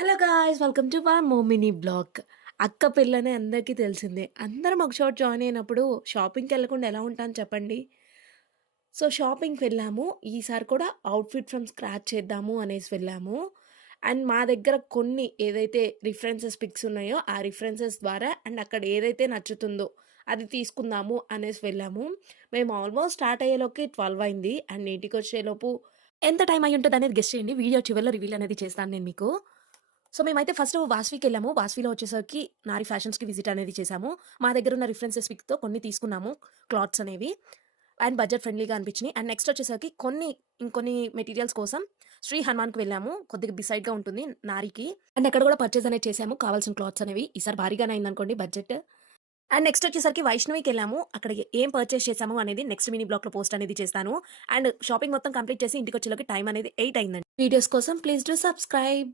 Hello guys! Welcome to one more mini blog. అక్క పెళ్ళని అందరికీ తెలిసిందే. అందరం ఒక చోట జాయిన్ అయినప్పుడు షాపింగ్‌కెళ్ళకుండా ఎలా ఉంటాను చెప్పండి? సో, షాపింగ్‌కి వెళ్ళాము. ఈసారి కూడా అవుట్‌ఫిట్ ఫ్రమ్ స్క్రాచ్ చేద్దాము అనేసి వెళ్ళాము. అండ్ మా దగ్గర కొన్ని ఏదైతే రిఫరెన్సెస్ పిక్స్ ఉన్నాయో, ఆ రిఫరెన్సెస్ ద్వారా అండ్ అక్కడ ఏదైతే నచ్చుతుందో అది తీసుకుందాము అనేసి వెళ్ళాము. మేము ఆల్మోస్ట్ స్టార్ట్ అయ్యేలోకి 12 అయింది. అండ్ ఇంటికొచ్చేలోపు ఎంత టైం అయ్యుంటదనేది గెస్ చేయండి. వీడియో చివరిలో రివీల్ అనేది చేస్తాను నేను మీకు. సో, మేమైతే ఫస్ట్ వాసవికెళ్ళాము. వాసవిలో వచ్చేసరికి నారి ఫ్యాషన్స్‌కి విజిట్ అనేది చేశాము. మా దగ్గరున్న రిఫరెన్సెస్ పిక్‌తో కొన్ని తీసుకున్నాము క్లాత్స్ అనేవి. అండ్ బడ్జెట్ ఫ్రెండ్లీగా అనిపించినియి. అండ్ నెక్స్ట్ వచ్చేసరికి ఇంకొన్ని మెటీరియల్స్ కోసం శ్రీ హనుమాన్‌కి వెళ్ళాము. కొద్దిగా బిసైడ్‌గా ఉంటుంది నారికి. అండ్ అక్కడ కూడా పర్చేజ్ అనేది చేశాము కావాల్సిన క్లాత్స్ అనేవి. ఈసారి భారీగానే అయిందనుకోండి బడ్జెట్. అండ్ నెక్స్ట్ వచ్చేసరికి వైష్ణవికెళ్ళాము. అక్కడ ఏం పర్చేజ్ చేశాము అనేది నెక్స్ట్ మినీ బ్లాగ్‌లో పోస్ట్ అనేది చేస్తాను. అండ్ షాపింగ్ మొత్తం కంప్లీట్ చేసి ఇంటికొచ్చేలోకి టైం అనేది 8 అయిందండి. వీడియోస్ కోసం ప్లీజ్ డూ సబ్స్క్రైబ్.